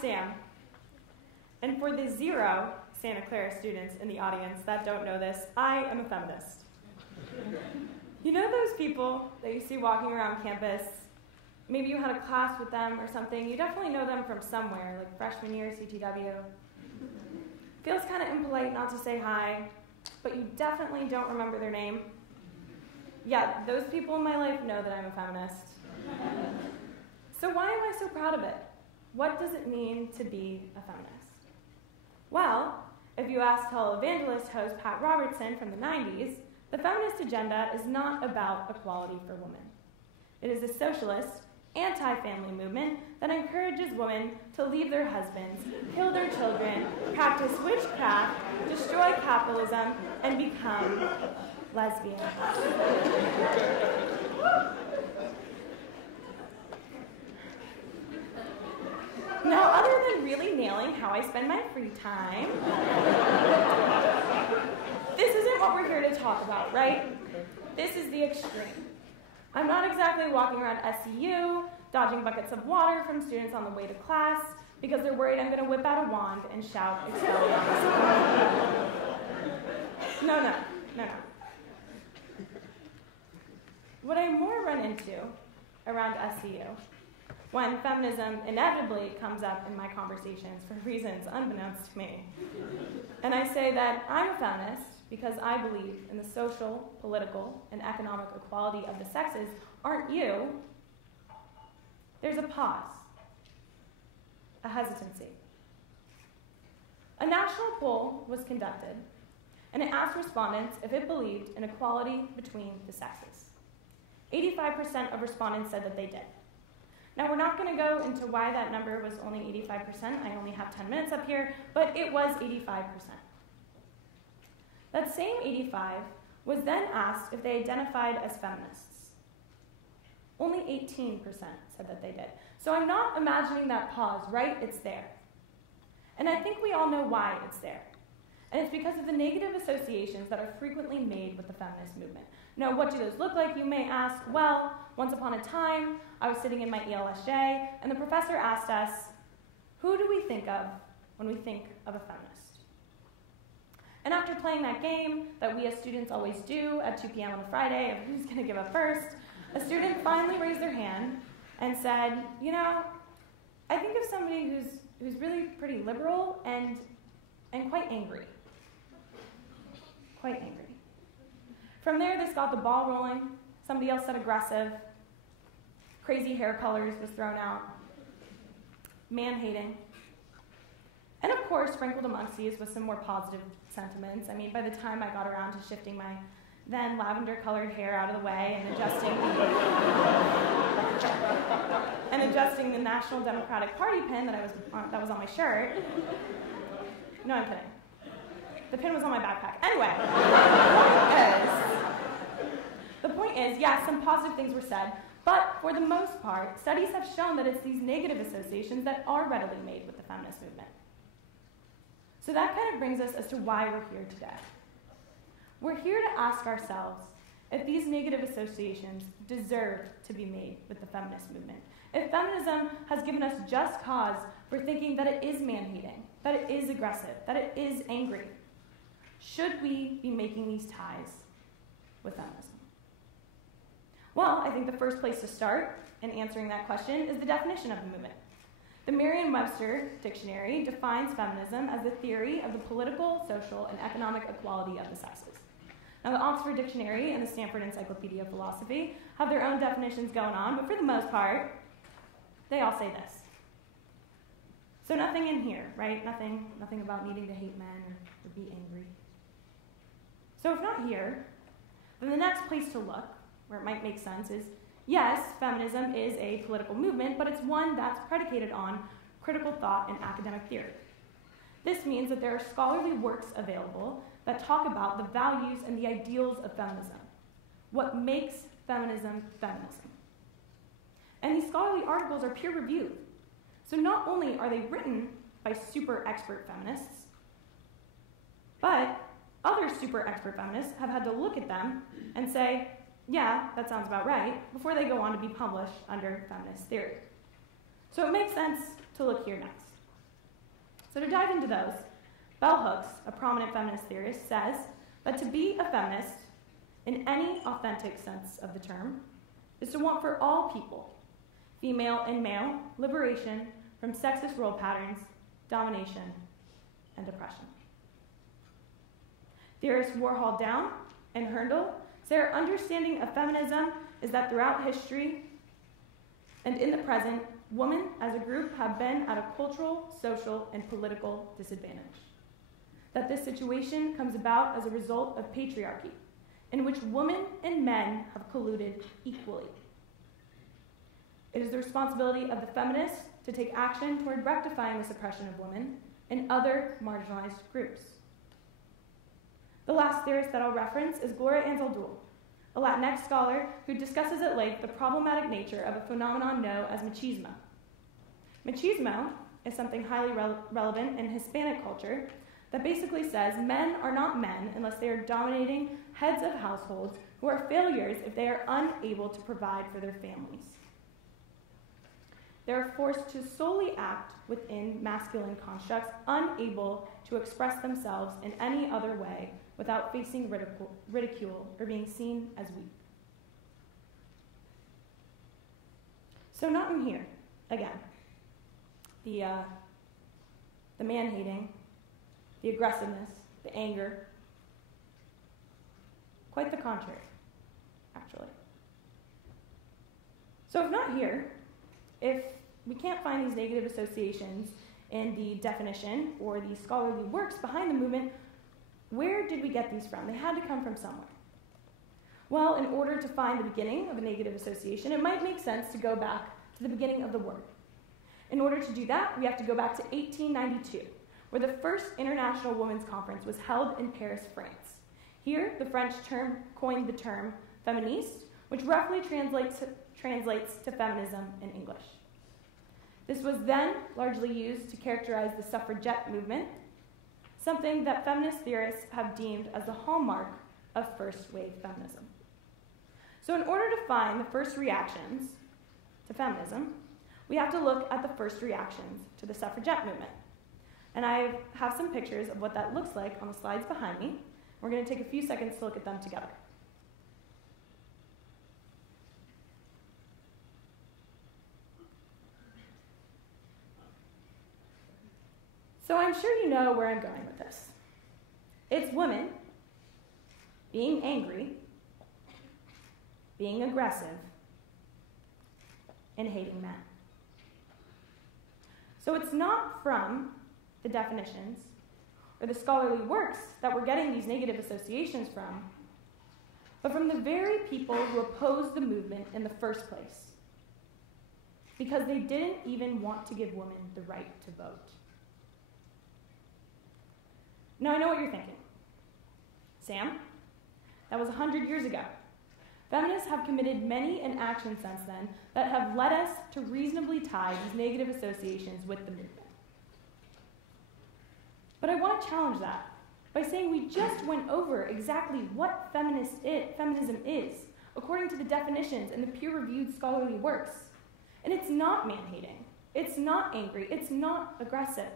Sam. And for the 0 Santa Clara students in the audience that don't know this, I am a feminist. You know those people that you see walking around campus? Maybe you had a class with them or something. You definitely know them from somewhere, like freshman year, CTW. Feels kind of impolite not to say hi, but you definitely don't remember their name. Yeah, those people in my life know that I'm a feminist. So why am I so proud of it? What does it mean to be a feminist? Well, if you ask televangelist host Pat Robertson from the 90s, the feminist agenda is not about equality for women. It is a socialist, anti-family movement that encourages women to leave their husbands, kill their children, practice witchcraft, destroy capitalism, and become lesbians. Now, other than really nailing how I spend my free time, this isn't what we're here to talk about, right? This is the extreme. I'm not exactly walking around SCU, dodging buckets of water from students on the way to class, because they're worried I'm going to whip out a wand and shout, Expelliarmus. No. What I more run into around SCU, when feminism inevitably comes up in my conversations for reasons unbeknownst to me, and I say that I'm a feminist because I believe in the social, political, and economic equality of the sexes, aren't you? There's a pause, a hesitancy. A national poll was conducted, and it asked respondents if it believed in equality between the sexes. 85% of respondents said that they did. Now, we're not going to go into why that number was only 85%. I only have 10 minutes up here, but it was 85%. That same 85 was then asked if they identified as feminists. Only 18% said that they did. So I'm not imagining that pause, right? It's there. And I think we all know why it's there. And it's because of the negative associations that are frequently made with the feminist movement. Now, what do those look like, you may ask? Well, once upon a time, I was sitting in my ELSJ, and the professor asked us, who do we think of when we think of a feminist? And after playing that game that we as students always do at 2 p.m. on a Friday of who's going to give up first, a student finally raised their hand and said, you know, I think of somebody who's really pretty liberal and quite angry. Quite angry. From there, this got the ball rolling. Somebody else said aggressive. Crazy hair colors was thrown out. Man-hating. And of course, sprinkled amongst these was some more positive sentiments. I mean, by the time I got around to shifting my then lavender-colored hair out of the way and adjusting the National Democratic Party pin that was on my shirt. No, I'm kidding. The pin was on my backpack. Anyway, the point is, yes, some positive things were said, but for the most part, studies have shown that it's these negative associations that are readily made with the feminist movement. So that kind of brings us as to why we're here today. We're here to ask ourselves if these negative associations deserve to be made with the feminist movement. If feminism has given us just cause for thinking that it is man-hating, that it is aggressive, that it is angry, should we be making these ties with feminism? Well, I think the first place to start in answering that question is the definition of the movement. The Merriam-Webster dictionary defines feminism as the theory of the political, social, and economic equality of the sexes. Now, the Oxford Dictionary and the Stanford Encyclopedia of Philosophy have their own definitions going on, but for the most part, they all say this. So nothing in here, right? Nothing about needing to hate men or be angry. So if not here, then the next place to look, where it might make sense, is yes, feminism is a political movement, but it's one that's predicated on critical thought and academic theory. This means that there are scholarly works available that talk about the values and the ideals of feminism, what makes feminism feminism. And these scholarly articles are peer-reviewed. So not only are they written by super expert feminists, but other super expert feminists have had to look at them and say, yeah, that sounds about right, before they go on to be published under feminist theory. So it makes sense to look here next. So to dive into those, Bell Hooks, a prominent feminist theorist, says that to be a feminist, in any authentic sense of the term, is to want for all people, female and male, liberation from sexist role patterns, domination, and oppression. Theorists Warhol Down and Herndl say our understanding of feminism is that throughout history and in the present, women as a group have been at a cultural, social, and political disadvantage. That this situation comes about as a result of patriarchy, in which women and men have colluded equally. It is the responsibility of the feminists to take action toward rectifying this oppression of women and other marginalized groups. The last theorist that I'll reference is Gloria Anzaldúa, a Latinx scholar who discusses at length the problematic nature of a phenomenon known as machismo. Machismo is something highly relevant in Hispanic culture that basically says men are not men unless they are dominating heads of households who are failures if they are unable to provide for their families. They are forced to solely act within masculine constructs, unable to express themselves in any other way without facing ridicule or being seen as weak. So not in here, again, the man-hating, the aggressiveness, the anger. Quite the contrary, actually. So if not here, if we can't find these negative associations in the definition or the scholarly works behind the movement, where did we get these from? They had to come from somewhere. Well, in order to find the beginning of a negative association, it might make sense to go back to the beginning of the word. In order to do that, we have to go back to 1892, where the first International Women's Conference was held in Paris, France. Here, the French coined the term feministe, which roughly translates to feminism in English. This was then largely used to characterize the suffragette movement, something that feminist theorists have deemed as the hallmark of first-wave feminism. So in order to find the first reactions to feminism, we have to look at the first reactions to the suffragette movement. And I have some pictures of what that looks like on the slides behind me. We're going to take a few seconds to look at them together. So I'm sure you know where I'm going with this. It's women being angry, being aggressive, and hating men. So it's not from the definitions or the scholarly works that we're getting these negative associations from, but from the very people who opposed the movement in the first place, because they didn't even want to give women the right to vote. Now I know what you're thinking. Sam, that was 100 years ago. Feminists have committed many an action since then that have led us to reasonably tie these negative associations with the movement. But I want to challenge that by saying we just went over exactly what feminism is, according to the definitions and the peer-reviewed scholarly works. And it's not man-hating. It's not angry. It's not aggressive.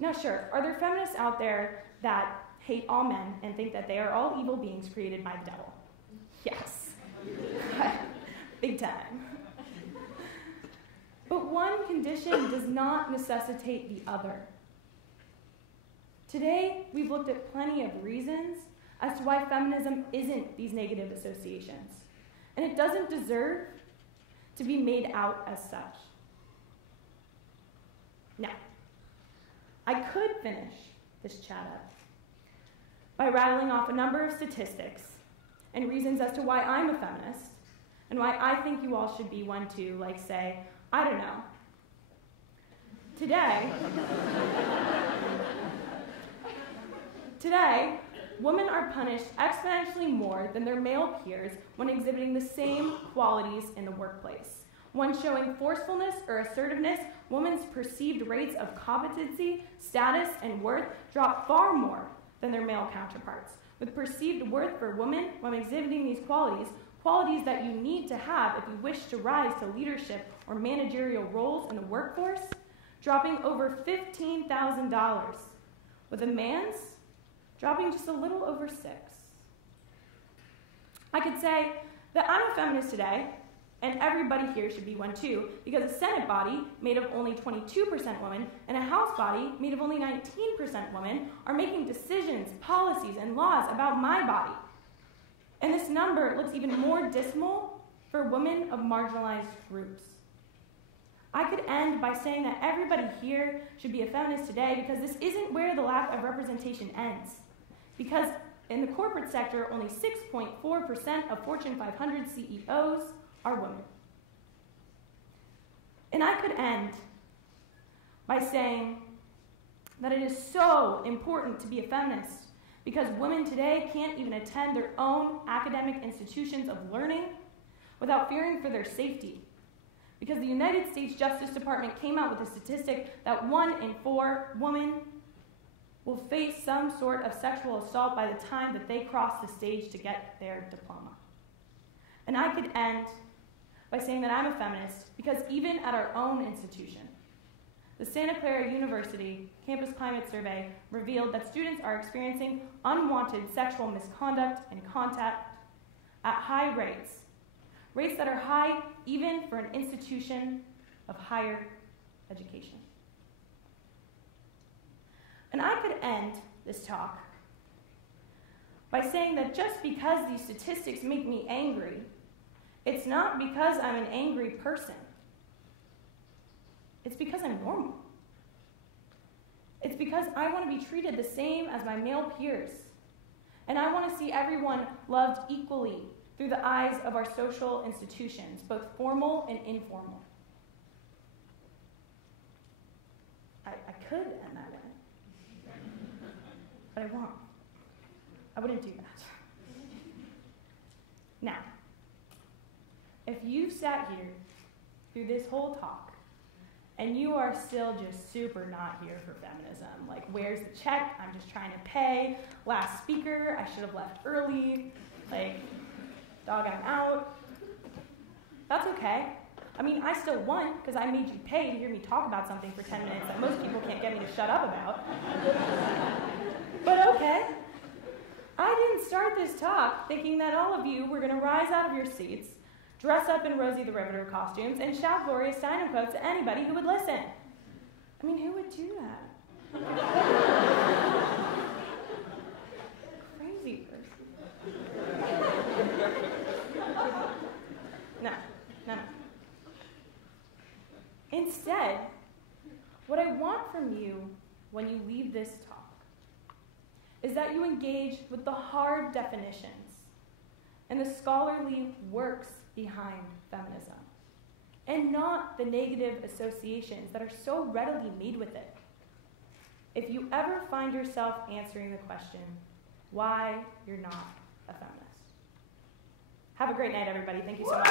Now, sure, are there feminists out there that hate all men and think that they are all evil beings created by the devil? Yes. Big time. But one condition does not necessitate the other. Today, we've looked at plenty of reasons as to why feminism isn't these negative associations, and it doesn't deserve to be made out as such. Now, I could finish this chat up by rattling off a number of statistics and reasons as to why I'm a feminist and why I think you all should be one too, like say, I don't know. Today, women are punished exponentially more than their male peers when exhibiting the same qualities in the workplace. When showing forcefulness or assertiveness, women's perceived rates of competency, status, and worth drop far more than their male counterparts. With perceived worth for women when exhibiting these qualities, qualities that you need to have if you wish to rise to leadership or managerial roles in the workforce, dropping over $15,000, with a man's dropping just a little over $6,000. I could say that I'm a feminist today, and everybody here should be one too, because a Senate body made of only 22% women and a House body made of only 19% women are making decisions, policies, and laws about my body. And this number looks even more dismal for women of marginalized groups. I could end by saying that everybody here should be a feminist today because this isn't where the lack of representation ends. Because in the corporate sector, only 6.4% of Fortune 500 CEOs are women. And I could end by saying that it is so important to be a feminist because women today can't even attend their own academic institutions of learning without fearing for their safety. Because the United States Justice Department came out with a statistic that 1 in 4 women will face some sort of sexual assault by the time that they cross the stage to get their diploma. And I could end by saying that I'm a feminist because even at our own institution, the Santa Clara University Campus Climate Survey revealed that students are experiencing unwanted sexual misconduct and contact at high rates that are high even for an institution of higher education. And I could end this talk by saying that just because these statistics make me angry, it's not because I'm an angry person. It's because I'm normal. It's because I want to be treated the same as my male peers. And I want to see everyone loved equally through the eyes of our social institutions, both formal and informal. I could end that way, but I won't. I wouldn't do that. Now, if you've sat here through this whole talk and you are still just super not here for feminism, like where's the check? I'm just trying to pay. Last speaker, I should have left early. Like, dog, I'm out. That's okay. I mean, I still won because I made you pay to hear me talk about something for 10 minutes that most people can't get me to shut up about. But okay. I didn't start this talk thinking that all of you were going to rise out of your seats, dress up in Rosie the Riveter costumes, and shout Gloria Steinem quotes to anybody who would listen. I mean, who would do that? Crazy person. No. Instead, what I want from you when you leave this talk is that you engage with the hard definitions and the scholarly works behind feminism, and not the negative associations that are so readily made with it. If you ever find yourself answering the question, why you're not a feminist. Have a great night, everybody. Thank you so much.